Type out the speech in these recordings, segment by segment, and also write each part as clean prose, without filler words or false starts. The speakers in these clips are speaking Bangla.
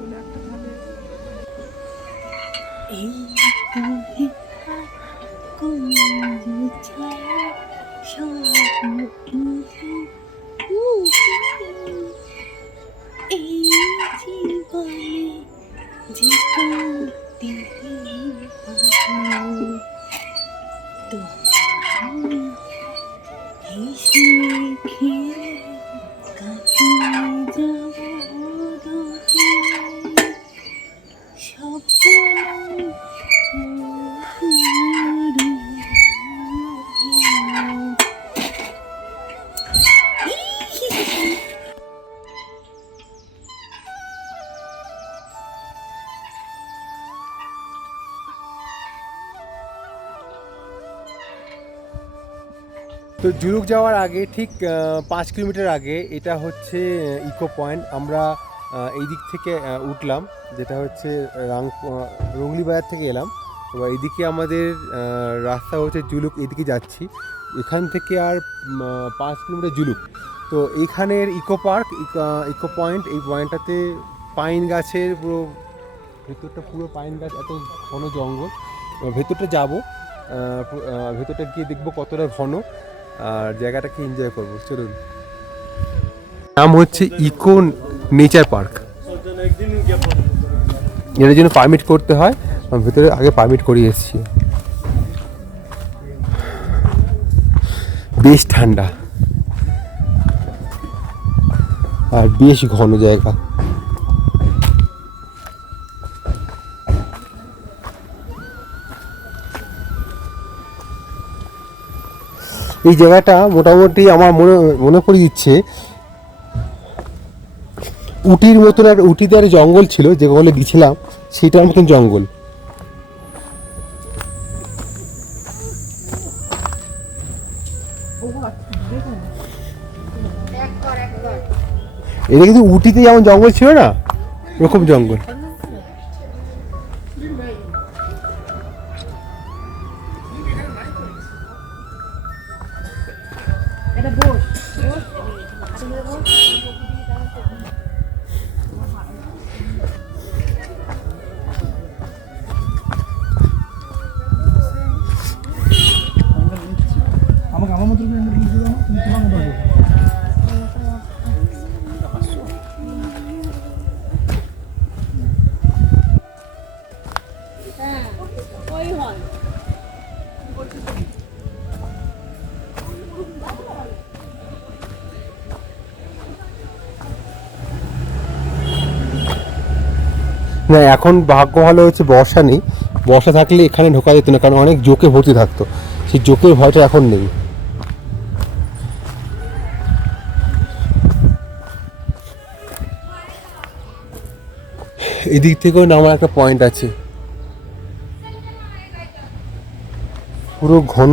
তুলে একটা খাবে। এই জীবনে যে কোটি হেসে খেলে কাটিয়ে যাব স্বপ্ন তো জুলুক যাওয়ার আগে ঠিক 5 কিলোমিটার আগে এটা হচ্ছে ইকো পয়েন্ট। আমরা এই দিক থেকে উঠলাম, যেটা হচ্ছে রংলি বাজার থেকে এলাম। এবার এইদিকে আমাদের রাস্তা হচ্ছে জুলুক, এদিকে যাচ্ছি। এখান থেকে আর 5 কিলোমিটার জুলুক। তো এইখানের ইকো পয়েন্ট, এই পয়েন্টটাতে পাইন গাছের পুরো ভেতরটা, পুরো পাইন গাছ, এত ঘন জঙ্গল। ভেতরটা যাবো, ভেতরটা গিয়ে দেখবো কতটা ঘন, আর জায়গাটাকে এনজয় করবো। চলুন। নাম হচ্ছে ইকো নেচার পার্ক। এর জন্য পারমিট করতে হয়, ভেতরে আগে পারমিট করিয়ে এসেছি। বেশ ঠান্ডা আর বেশ ঘন জায়গা। এই জায়গাটা মোটামুটি আমার মনে পড়ে দিচ্ছে উটির মতন। আর উটিতে আর জঙ্গল ছিল, যেগুলো গেছিলাম সেটার মতন জঙ্গল। এটা কিন্তু উটিতে যেমন জঙ্গল ছিল না, এরকম জঙ্গল। আমাকে আমার মতো না, এখন ভাগ্য ভালো হচ্ছে বর্ষা নেই। বর্ষা থাকলে এখানে ঢোকা যেত না, কারণ অনেক জোকে ভর্তি থাকতো। সেই জোকের ভয়টা এখন নেই। এদিক থেকেও নামার একটা পয়েন্ট আছে। পুরো ঘন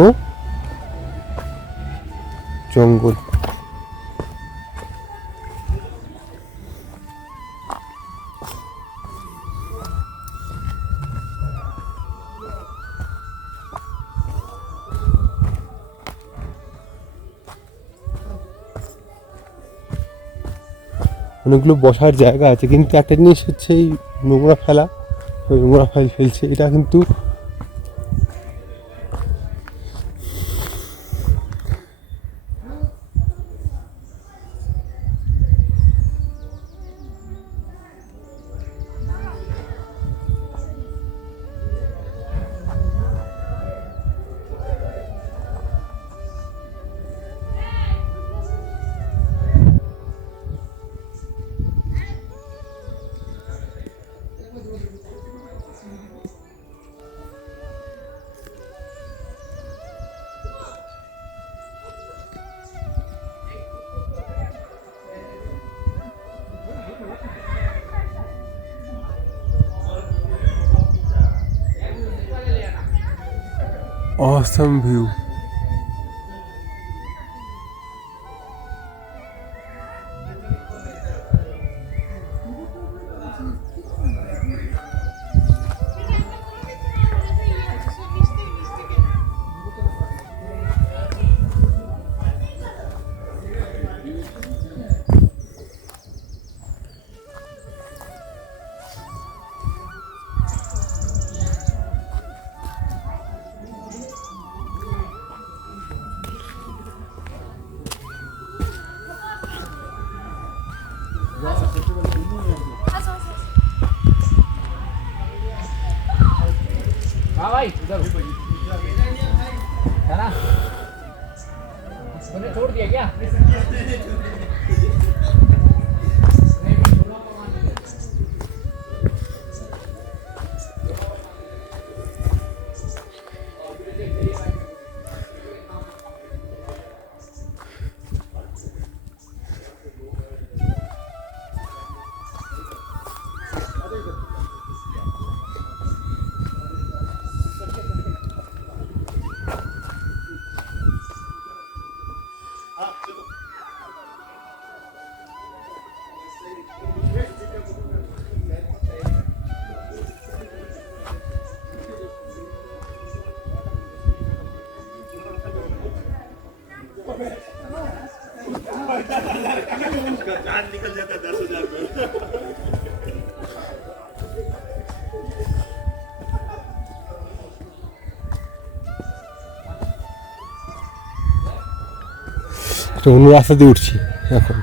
জঙ্গল। অনেকগুলো বসার জায়গা আছে, কিন্তু একটা জিনিস হচ্ছে এই নোংরা ফেলা, নোংরা ফেলছে, এটা কিন্তু awesome view. অন্য রাস্তা দিয়ে উঠছি এখন।